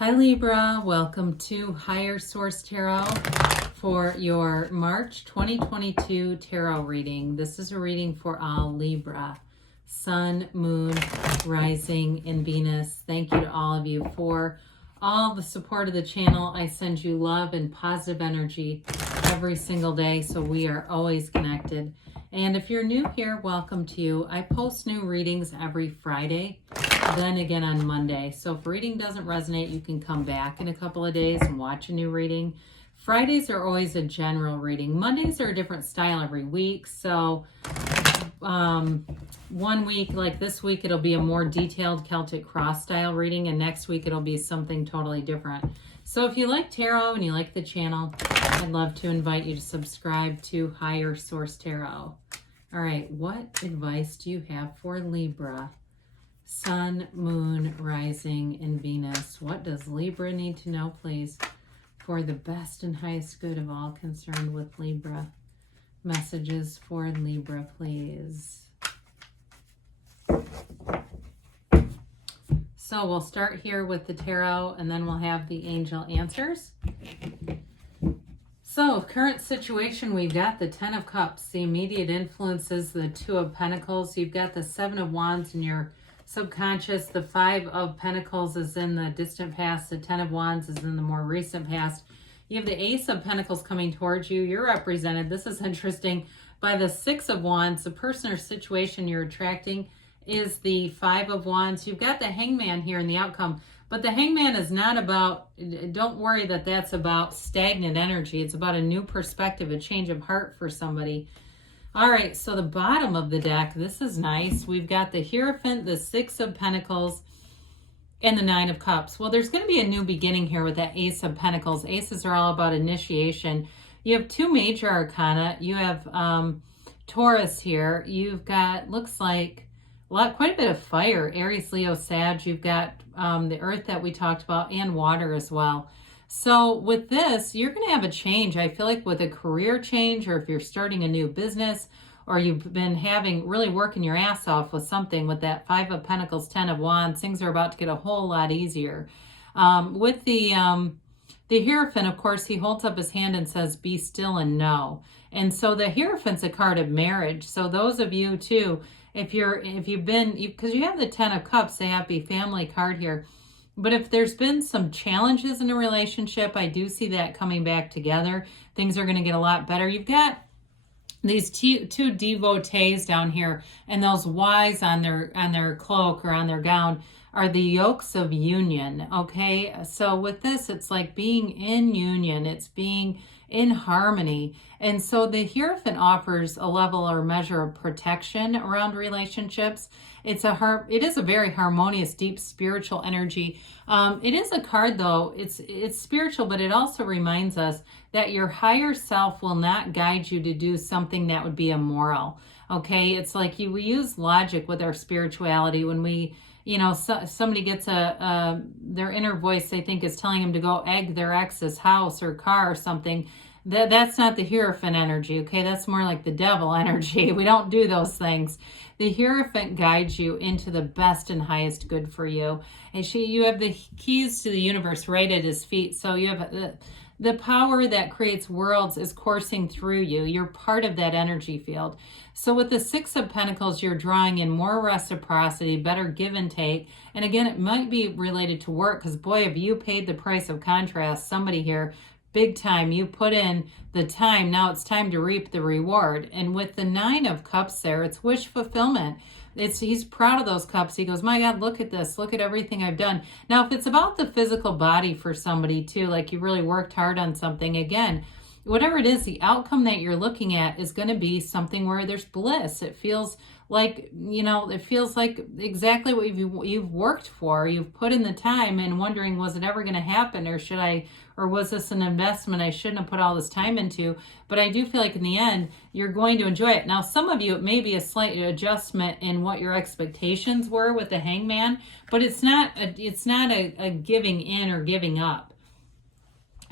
Hi Libra, welcome to Higher Source Tarot for your March 2022 tarot reading. This is a reading for all Libra, Sun, Moon, Rising, and Venus. Thank you to all of you for all the support of the channel. I send you love and positive energy every single day, so we are always connected. And if you're new here, welcome to you. I post new readings every Friday, then again on Monday. So if reading doesn't resonate, you can come back in a couple of days and watch a new reading. Fridays are always a general reading. Mondays are a different style every week. So 1 week, like this week, it'll be a more detailed Celtic cross style reading, and next week it'll be something totally different. So if you like tarot and you like the channel, I'd love to invite you to subscribe to Higher Source Tarot. All right, what advice do you have for Libra? Sun, Moon, Rising, and Venus. What does Libra need to know, please, for the best and highest good of all concerned with Libra? Messages for Libra, please. So we'll start here with the tarot, and then we'll have the angel answers. So, current situation, we've got the Ten of Cups, the immediate influences, the Two of Pentacles. You've got the Seven of Wands in your subconscious. The Five of Pentacles is in the distant past. The Ten of Wands is in the more recent past. You have the Ace of Pentacles coming towards you. You're represented, this is interesting, by the Six of Wands. The person or situation you're attracting is the Five of Wands. You've got the Hangman here in the outcome, but the Hangman is not about, don't worry that that's about stagnant energy. It's about a new perspective, a change of heart for somebody. All right, so the bottom of the deck, this is nice. We've got the Hierophant, the Six of Pentacles, and the Nine of Cups. Well, there's going to be a new beginning here with that Ace of Pentacles. Aces are all about initiation. You have two major arcana. You have Taurus here. You've got, looks like, quite a bit of fire. Aries, Leo, Sag. You've got the earth that we talked about and water as well. So with this, you're going to have a change. I feel like with a career change, or if you're starting a new business, or you've been really working your ass off with something with that Five of Pentacles, Ten of Wands, things are about to get a whole lot easier. With the Hierophant, of course, he holds up his hand and says, be still and know. And so the Hierophant's a card of marriage. So those of you too, because you have the Ten of Cups, the happy family card here. But if there's been some challenges in a relationship, I do see that coming back together. Things are going to get a lot better. You've got these two devotees down here, and those Ys on their cloak or on their gown are the yokes of union, okay? So with this, it's like being in union. It's being in harmony. And so the Hierophant offers a level or measure of protection around relationships. It is a very harmonious, deep spiritual energy. It is a card, though. It's spiritual, but it also reminds us that your higher self will not guide you to do something that would be immoral. Okay, it's like we use logic with our spirituality when we, somebody gets their inner voice they think is telling them to go egg their ex's house or car or something. That's not the Hierophant energy, okay? That's more like the devil energy. We don't do those things. The Hierophant guides you into the best and highest good for you. And you have the keys to the universe right at his feet. So you have the power that creates worlds is coursing through you. You're part of that energy field. So with the Six of Pentacles, you're drawing in more reciprocity, better give and take. And again, it might be related to work, because boy, have you paid the price of contrast. Somebody here, big time, you put in the time. Now it's time to reap the reward. And with the Nine of Cups there, it's wish fulfillment. He's proud of those cups. He goes, my God, look at this. Look at everything I've done. Now, if it's about the physical body for somebody too, like you really worked hard on something, again, whatever it is, the outcome that you're looking at is going to be something where there's bliss. It feels like, exactly what you've worked for. You've put in the time and wondering, was it ever going to happen, or was this an investment I shouldn't have put all this time into? But I do feel like in the end, you're going to enjoy it. Now, some of you, it may be a slight adjustment in what your expectations were with the Hangman, but it's not a giving in or giving up.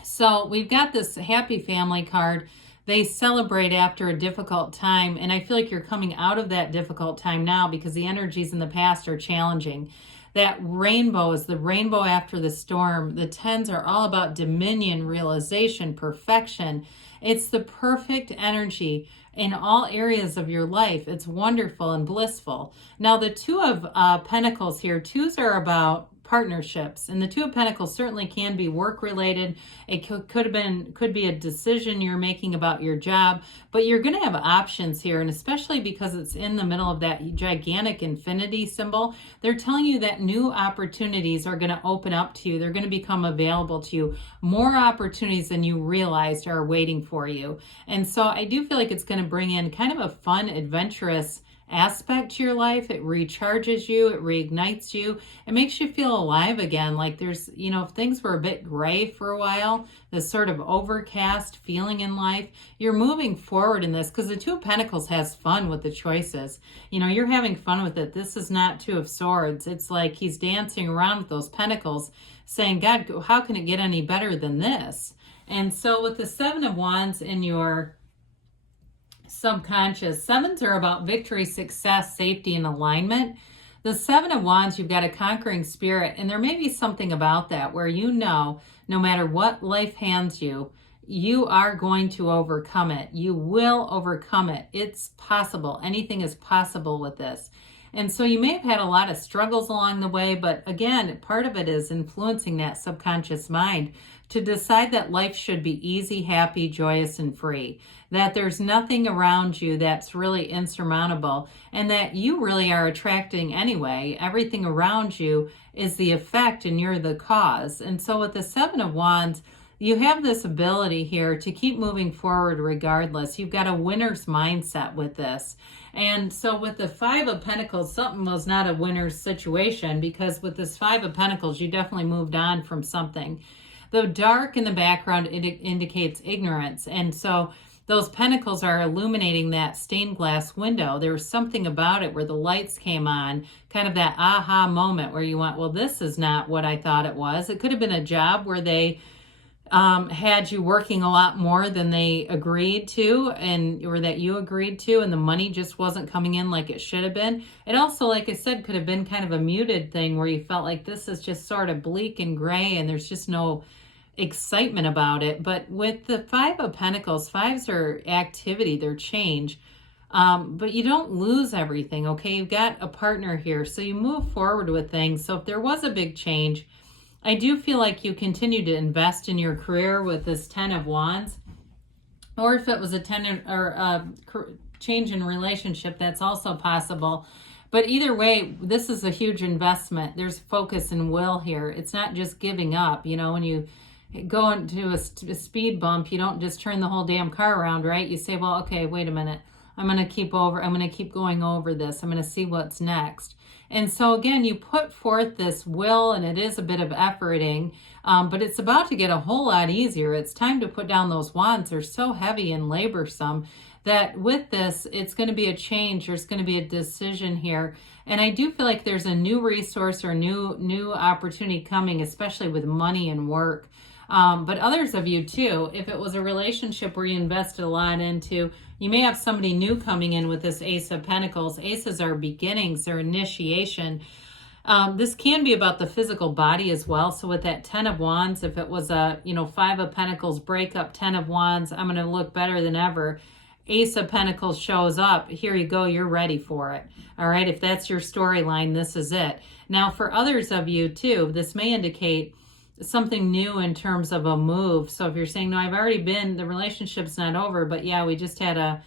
So we've got this happy family card. They celebrate after a difficult time, and I feel like you're coming out of that difficult time now because the energies in the past are challenging. That rainbow is the rainbow after the storm. The tens are all about dominion, realization, perfection. It's the perfect energy in all areas of your life. It's wonderful and blissful. Now, the two of Pentacles here, twos are about partnerships, and the two of Pentacles certainly can be work related. It could be a decision you're making about your job, but you're going to have options here, and especially because it's in the middle of that gigantic infinity symbol, they're telling you that new opportunities are going to open up to you. They're going to become available to you. More opportunities than you realized are waiting for you. And so I do feel like it's going to bring in kind of a fun, adventurous aspect to your life. It recharges you, it reignites you, it makes you feel alive again. Like there's, if things were a bit gray for a while, this sort of overcast feeling in life, you're moving forward in this because the Two of Pentacles has fun with the choices. You're having fun with it. This is not Two of Swords. It's like he's dancing around with those pentacles saying, God, how can it get any better than this? And so with the Seven of Wands in your subconscious, sevens are about victory, success, safety, and alignment. The Seven of Wands, you've got a conquering spirit, and there may be something about that where no matter what life hands you, you are going to overcome it. You will overcome it. It's possible. Anything is possible with this. And so you may have had a lot of struggles along the way, but again, part of it is influencing that subconscious mind to decide that life should be easy, happy, joyous, and free. That there's nothing around you that's really insurmountable, and that you really are attracting anyway. Everything around you is the effect and you're the cause. And so with the Seven of Wands, you have this ability here to keep moving forward regardless. You've got a winner's mindset with this. And so with the Five of Pentacles, something was not a winner's situation, because with this Five of Pentacles, you definitely moved on from something. The dark in the background, it indicates ignorance. And so those pentacles are illuminating that stained glass window. There was something about it where the lights came on, kind of that aha moment where you went, well, this is not what I thought it was. It could have been a job where they had you working a lot more than they agreed to, or that you agreed to, and the money just wasn't coming in like it should have been. It also, like I said, could have been kind of a muted thing where you felt like this is just sort of bleak and gray and there's just no excitement about it. But with the Five of Pentacles, fives are activity, they're change. But you don't lose everything, okay? You've got a partner here, so you move forward with things. So if there was a big change, I do feel like you continue to invest in your career with this Ten of Wands. Or if it was a change in relationship, that's also possible. But either way, this is a huge investment. There's focus and will here. It's not just giving up. When you go into a speed bump, you don't just turn the whole damn car around, right? You say, well, okay, wait a minute. I'm going to keep going over this. I'm going to see what's next. And so again, you put forth this will, and it is a bit of efforting, but it's about to get a whole lot easier. It's time to put down those wands. They're so heavy and laborsome that with this, it's going to be a change. There's going to be a decision here. And I do feel like there's a new resource or new opportunity coming, especially with money and work. But others of you too, if it was a relationship where you invested a lot into, you may have somebody new coming in with this Ace of Pentacles. Aces are beginnings, they're initiation. This can be about the physical body as well. So with that Ten of Wands, if it was a, Five of Pentacles breakup, Ten of Wands, I'm going to look better than ever. Ace of Pentacles shows up. Here you go. You're ready for it. All right. If that's your storyline, this is it. Now, for others of you too, this may indicate something new in terms of a move. So if you're saying, no, I've already been, the relationship's not over, but yeah, we just had a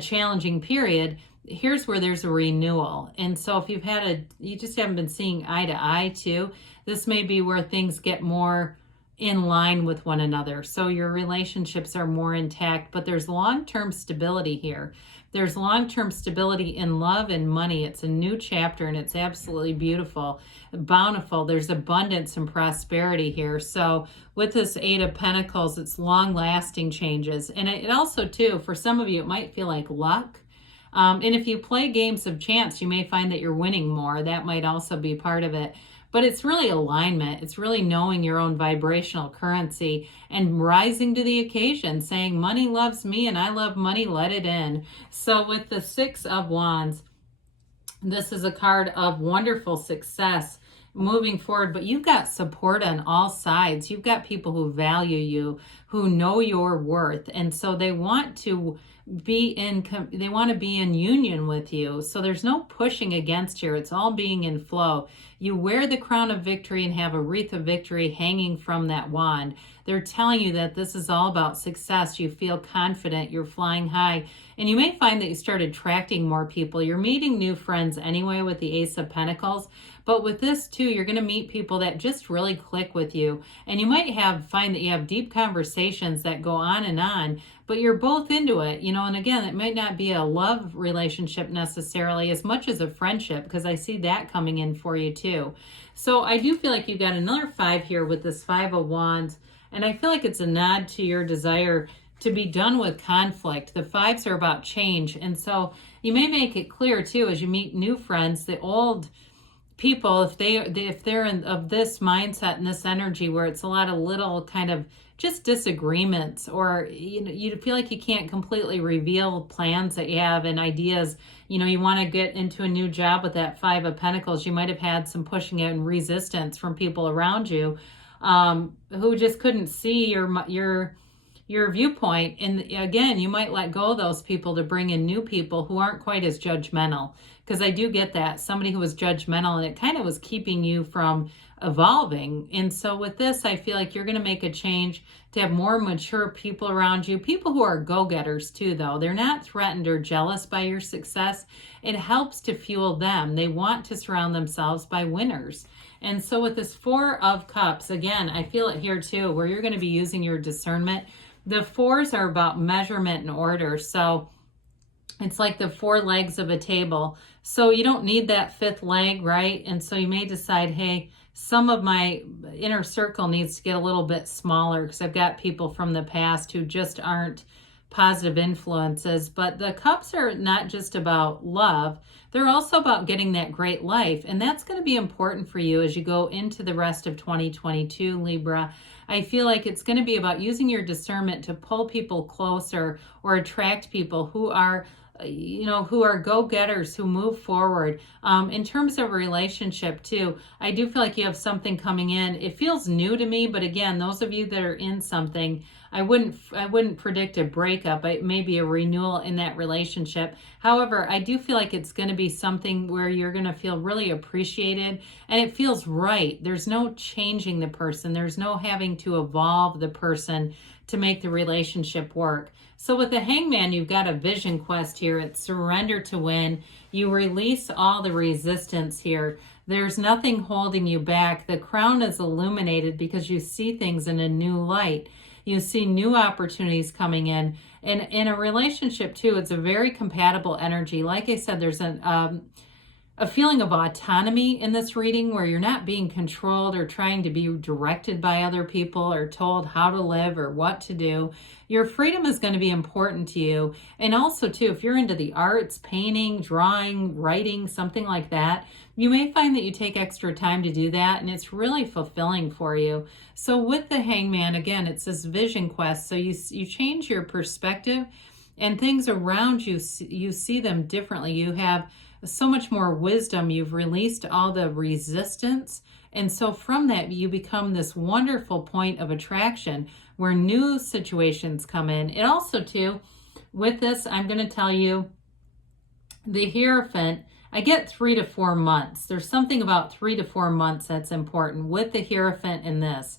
challenging period. Here's where there's a renewal. And so if you just haven't been seeing eye to eye too, this may be where things get more in line with one another. So your relationships are more intact, but there's long-term stability here. There's long-term stability in love and money. It's a new chapter and it's absolutely beautiful, bountiful. There's abundance and prosperity here. So with this Eight of Pentacles, it's long-lasting changes. And it also too, for some of you, it might feel like luck. And if you play games of chance, you may find that you're winning more. That might also be part of it. But it's really alignment. It's really knowing your own vibrational currency and rising to the occasion, saying money loves me and I love money, let it in. So with the Six of Wands, this is a card of wonderful success, moving forward, but you've got support on all sides. You've got people who value you, who know your worth, and so they want to be in union with you. So there's no pushing against here. It's all being in flow. You wear the crown of victory and have a wreath of victory hanging from that wand. They're telling you that this is all about success. You feel confident, you're flying high, and you may find that you start attracting more people. You're meeting new friends anyway with the Ace of Pentacles, but with this too, you're going to meet people that just really click with you, and you might find that you have deep conversations that go on, but you're both into it, and again, it might not be a love relationship necessarily as much as a friendship, because I see that coming in for you too. So I do feel like you've got another 5 here with this 5 of Wands, and I feel like it's a nod to your desire to be done with conflict. The 5s are about change, and so you may make it clear too as you meet new friends, the old people, if they're of this mindset and this energy where it's a lot of little kind of just disagreements, or you feel like you can't completely reveal plans that you have and ideas. You want to get into a new job with that 5 of Pentacles. You might have had some pushing out and resistance from people around you who just couldn't see your viewpoint. And again, you might let go of those people to bring in new people who aren't quite as judgmental, because I do get that. Somebody who was judgmental, and it kind of was keeping you from evolving. And so with this, I feel like you're going to make a change to have more mature people around you, people who are go-getters too, though. They're not threatened or jealous by your success. It helps to fuel them. They want to surround themselves by winners. And so with this 4 of Cups, again, I feel it here too, where you're going to be using your discernment. The 4s are about measurement and order. So it's like the 4 legs of a table. So you don't need that 5th leg, right? And so you may decide, hey, some of my inner circle needs to get a little bit smaller because I've got people from the past who just aren't positive influences. But the cups are not just about love. They're also about getting that great life. And that's going to be important for you as you go into the rest of 2022, Libra. I feel like it's going to be about using your discernment to pull people closer or attract people who are go-getters, who move forward. In terms of a relationship too, I do feel like you have something coming in. It feels new to me, but again, those of you that are in something, I wouldn't predict a breakup. It may be a renewal in that relationship. However, I do feel like it's going to be something where you're going to feel really appreciated and it feels right. There's no changing the person. There's no having to evolve the person to make the relationship work. So with the Hangman, you've got a vision quest here. It's surrender to win. You release all the resistance here. There's nothing holding you back. The crown is illuminated because you see things in a new light. You see new opportunities coming in. And in a relationship too, it's a very compatible energy. Like I said, there's a feeling of autonomy in this reading where you're not being controlled or trying to be directed by other people or told how to live or what to do. Your freedom is going to be important to you. And also too, if you're into the arts, painting, drawing, writing, something like that, you may find that you take extra time to do that and it's really fulfilling for you. So with the Hangman, again, it's this vision quest. So you change your perspective and things around you, you see them differently. You have so much more wisdom. You've released all the resistance. And so from that, you become this wonderful point of attraction where new situations come in. It also too, with this, I'm going to tell you, the Hierophant, I get 3 to 4 months. There's something about 3 to 4 months that's important with the Hierophant and this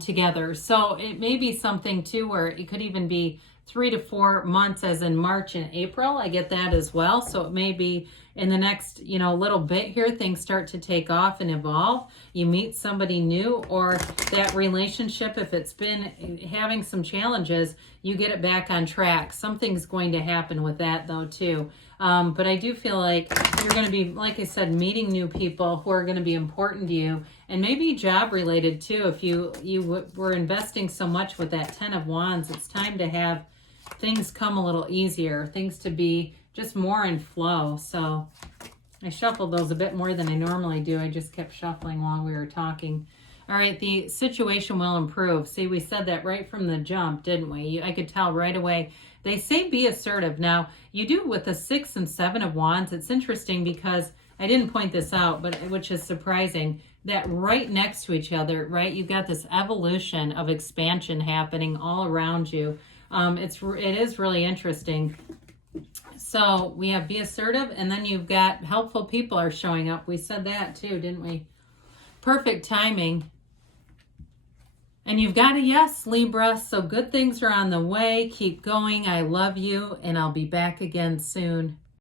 together. So it may be something too where it could even be 3 to 4 months, as in March and April. I get that as well. So it may be in the next, little bit here, things start to take off and evolve. You meet somebody new, or that relationship, if it's been having some challenges, you get it back on track. Something's going to happen with that though too. But I do feel like you're going to be, like I said, meeting new people who are going to be important to you, and maybe job related too. If you were investing so much with that 10 of Wands, it's time to have things come a little easier, things to be just more in flow. So I shuffled those a bit more than I normally do. I just kept shuffling while we were talking. All right, the situation will improve. See, we said that right from the jump, didn't we? I could tell right away. They say be assertive. Now, you do with the 6 and 7 of Wands. It's interesting because I didn't point this out, but which is surprising, that right next to each other, right, you've got this evolution of expansion happening all around you. It is really interesting. So we have be assertive, and then you've got helpful people are showing up. We said that too, didn't we? Perfect timing. And you've got a yes, Libra. So good things are on the way. Keep going. I love you, and I'll be back again soon.